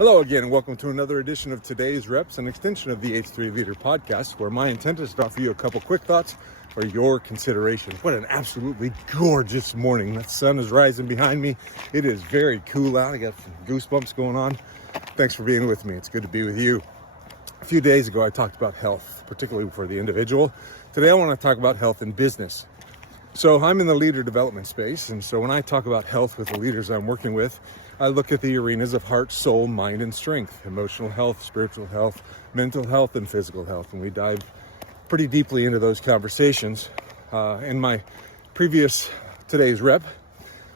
Hello again, and welcome to another edition of Today's Reps, an extension of the H3 Leader podcast, where my intent is to offer you a couple quick thoughts for your consideration. What an absolutely gorgeous morning. The sun is rising behind me. It is very cool out. I got some goosebumps going on. Thanks for being with me. It's good to be with you. A few days ago, I talked about health, particularly for the individual. Today, I want to talk about health in business. So I'm in the leader development space, and so when I talk about health with the leaders I'm working with, I look at the arenas of heart, soul, mind, and strength, emotional health, spiritual health, mental health, and physical health. And we dive pretty deeply into those conversations. In my previous Today's Rep,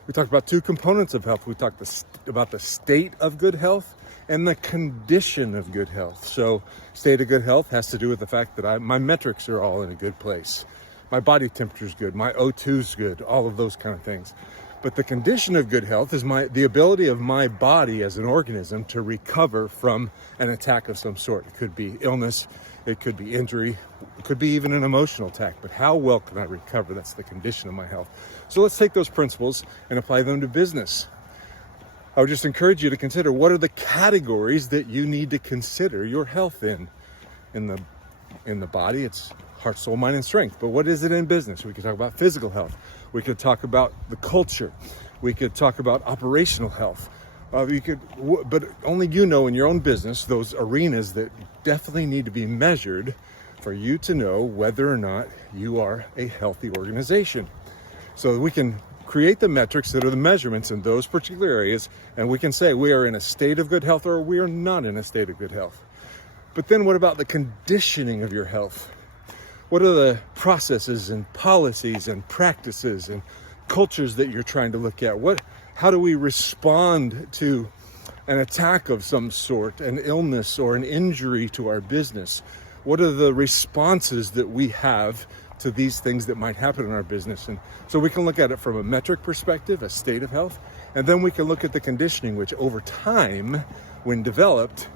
we talked about two components of health. We talked about the state of good health and the condition of good health. So state of good health has to do with the fact that my metrics are all in a good place. My body temperature is good, my O2 is good, all of those kind of things. But the condition of good health is the ability of my body as an organism to recover from an attack of some sort. It could be illness, it could be injury, it could be even an emotional attack. But how well can I recover? That's the condition of my health. So let's take those principles and apply them to business. I would just encourage you to consider, what are the categories that you need to consider your health in? In the body, it's heart, soul, mind, and strength. But what is it in business? We could talk about physical health. We could talk about the culture. We could talk about operational health. But only you know in your own business those arenas that definitely need to be measured for you to know whether or not you are a healthy organization. So we can create the metrics that are the measurements in those particular areas, and we can say we are in a state of good health or we are not in a state of good health. But then what about the conditioning of your health? What are the processes and policies and practices and cultures that you're trying to look at? How do we respond to an attack of some sort, an illness or an injury to our business? What are the responses that we have to these things that might happen in our business? And so we can look at it from a metric perspective, a state of health, and then we can look at the conditioning, which over time, when developed,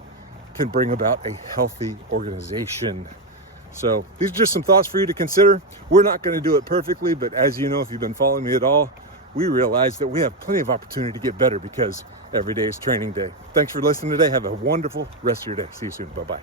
can bring about a healthy organization. So these are just some thoughts for you to consider. We're not going to do it perfectly, but as you know, if you've been following me at all, we realize that we have plenty of opportunity to get better because every day is training day. Thanks for listening today. Have a wonderful rest of your day. See you soon. Bye-bye.